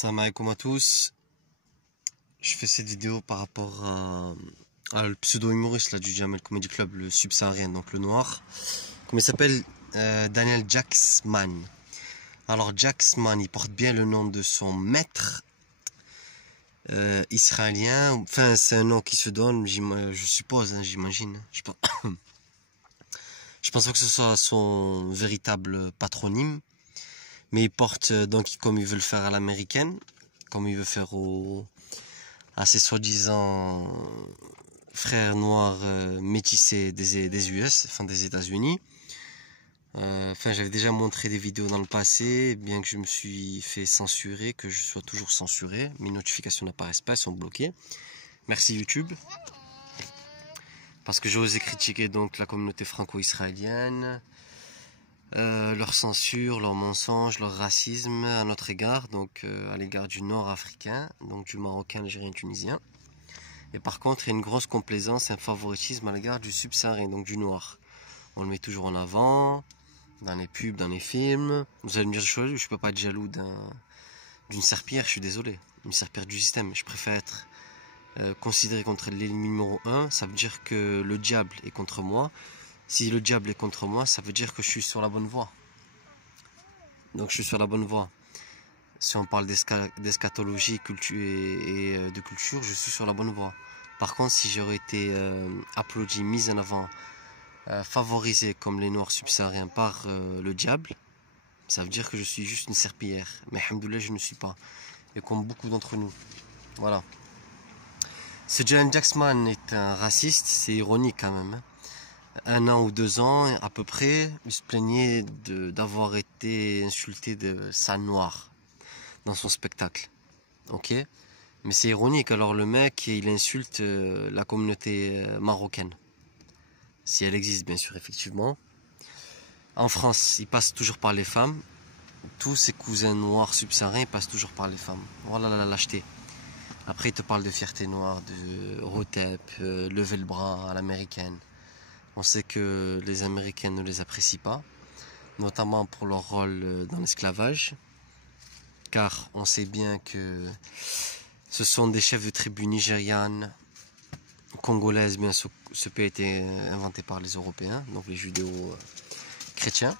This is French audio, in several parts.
Salam alaikum à tous. Je fais cette vidéo par rapport à le pseudo-humoriste là, du Jamel Comedy Club, le subsaharien, donc le noir. Comment il s'appelle? Daniel Jacksman. Alors Jacksman, il porte bien le nom de son maître israélien. Enfin, c'est un nom qui se donne, je suppose, hein, j'imagine. Je pense pas que ce soit son véritable patronyme. Mais il porte donc comme il veut le faire à l'américaine, comme il veut faire à ses soi-disant frères noirs métissés des US, enfin des États-Unis. Enfin, j'avais déjà montré des vidéos dans le passé, bien que je me suis fait censurer, que je sois toujours censuré. Mes notifications n'apparaissent pas, elles sont bloquées. Merci YouTube. Parce que j'ai osé critiquer donc la communauté franco-israélienne. Leur censure, leur mensonge, leur racisme à notre égard, donc à l'égard du nord africain, donc du marocain, algérien, tunisien. Et par contre, il y a une grosse complaisance et un favoritisme à l'égard du subsaharien, donc du noir. On le met toujours en avant, dans les pubs, dans les films. Vous allez me dire, je peux pas être jaloux d'une serpillière, je suis désolé. Une serpillière du système. Je préfère être considéré contre l'ennemi numéro 1, ça veut dire que le diable est contre moi. Si le diable est contre moi, ça veut dire que je suis sur la bonne voie. Donc je suis sur la bonne voie. Si on parle d'eschatologie et de culture, je suis sur la bonne voie. Par contre, si j'aurais été applaudi, mis en avant, favorisé comme les noirs subsahariens par le diable, ça veut dire que je suis juste une serpillière. Mais alhamdoulilah, je ne suis pas. Et comme beaucoup d'entre nous. Voilà. Ce Daniel Jacksman est un raciste, c'est ironique quand même. Hein. 1 an ou 2 ans à peu près, il se plaignait d'avoir été insulté de sa noire dans son spectacle. Ok? Mais c'est ironique, alors le mec, il insulte la communauté marocaine. Si elle existe, bien sûr, effectivement. En France, il passe toujours par les femmes. Tous ses cousins noirs subsahariens passent toujours par les femmes. Voilà la lâcheté. Après, il te parle de fierté noire, de rotep, lever le bras à l'américaine. On sait que les Américains ne les apprécient pas, notamment pour leur rôle dans l'esclavage, car on sait bien que ce sont des chefs de tribus nigérianes, congolaises, bien ce pays a été inventé par les Européens, donc les judéo-chrétiens,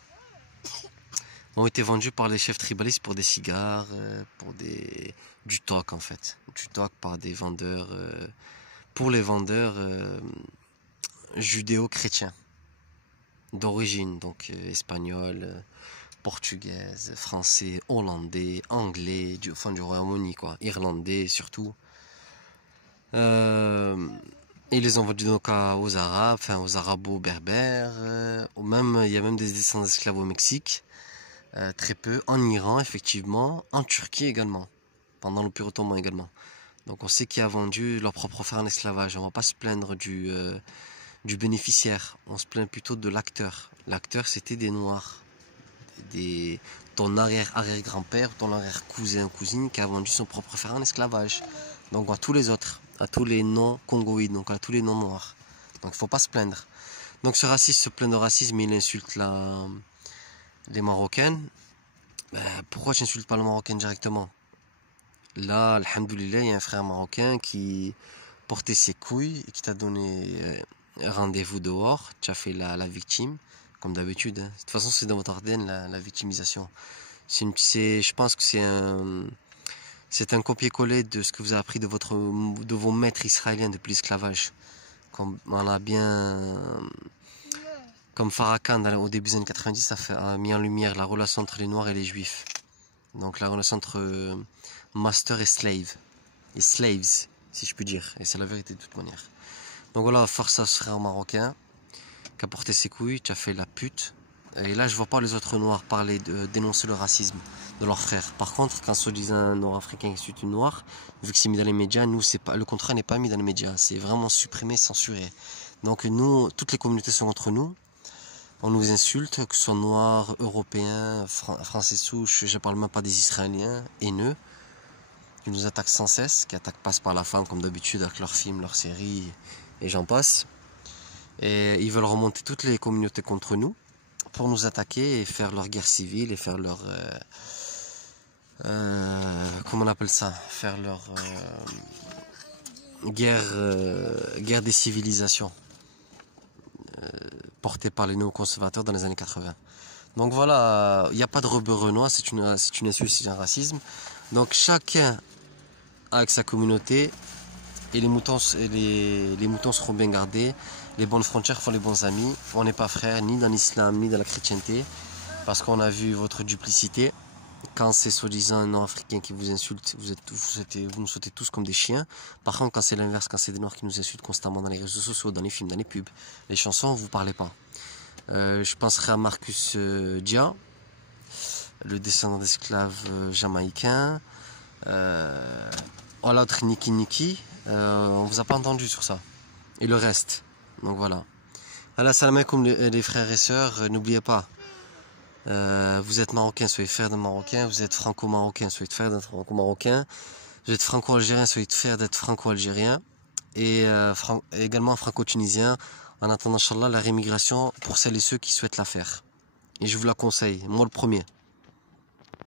ont été vendus par les chefs tribalistes pour des cigares, pour du toc en fait, du toc par des vendeurs, pour les vendeurs judéo-chrétiens d'origine, donc espagnol, portugaise, français, hollandais, anglais, du Royaume-Uni, quoi, irlandais surtout. Et ils les ont vendus donc aux Arabes, enfin aux Arabo-berbères, il y a même des descendants d'esclaves au Mexique, très peu, en Iran effectivement, en Turquie également, pendant l'Empire ottoman également. Donc on sait qui a vendu leur propre frère en esclavage. On va pas se plaindre du bénéficiaire, on se plaint plutôt de l'acteur. L'acteur, c'était des noirs, ton arrière-arrière-grand-père, ton arrière-cousin, cousine qui a vendu son propre frère en esclavage. Donc à tous les autres, à tous les non-congoïdes, donc à tous les non-noirs. Donc il faut pas se plaindre. Donc ce raciste se plaint de racisme, il insulte les Marocaines. Pourquoi tu n'insultes pas le Marocain directement? Là, alhamdoulilah, il y a un frère marocain qui portait ses couilles et qui t'a donné rendez-vous dehors, tu as fait la victime, comme d'habitude. Hein. De toute façon, c'est dans votre ADN, la victimisation. Je pense que c'est un copier-coller de ce que vous avez appris de vos maîtres israéliens depuis l'esclavage. Comme on a bien, comme Farrakhan au début des années 90, a mis en lumière la relation entre les Noirs et les Juifs. Donc la relation entre master et slave, et slaves, si je puis dire. Et c'est la vérité de toute manière. Donc voilà, force à ce frère marocain qui a porté ses couilles, qui a fait la pute. Et là, je vois pas les autres noirs dénoncer le racisme de leurs frères. Par contre, quand soi-disant un nord-africain insulte une noire, vu que c'est mis dans les médias, nous, le contrat n'est pas mis dans les médias. C'est vraiment supprimé, censuré. Donc nous, toutes les communautés sont contre nous. On nous insulte, que ce soit noirs, européens, français souches, je parle même pas des Israéliens, haineux. Qui nous attaquent sans cesse, qui passent par la femme comme d'habitude avec leurs films, leurs séries, et j'en passe. Et ils veulent remonter toutes les communautés contre nous pour nous attaquer et faire leur guerre civile et faire comment on appelle ça, faire leur guerre des civilisations portée par les néoconservateurs dans les années 80. Donc voilà, il n'y a pas de rebeu renois, c'est une insulte, c'est un racisme. Donc chacun avec sa communauté, et les moutons seront bien gardés. Les bonnes frontières font les bons amis. On n'est pas frères ni dans l'islam ni dans la chrétienté, parce qu'on a vu votre duplicité. Quand c'est soi-disant un nord-africain qui vous insulte, vous nous sautez tous comme des chiens. Par contre, quand c'est l'inverse, quand c'est des noirs qui nous insultent constamment dans les réseaux sociaux, dans les films, dans les pubs, les chansons, vous parlez pas. Je penserai à Marcus Dia, le descendant d'esclaves jamaïcains. L'autre Niki Niki, on vous a pas entendu sur ça. Et le reste. Donc voilà. Allah salam alaikum les frères et sœurs, n'oubliez pas. Vous êtes marocain, soyez fiers d'être marocain. Vous êtes franco-marocain, soyez fiers d'être franco-marocain. Vous êtes franco-algérien, soyez fiers d'être franco-algérien. Et également franco-tunisien. En attendant, Inch'Allah, la rémigration pour celles et ceux qui souhaitent la faire. Et je vous la conseille, moi le premier.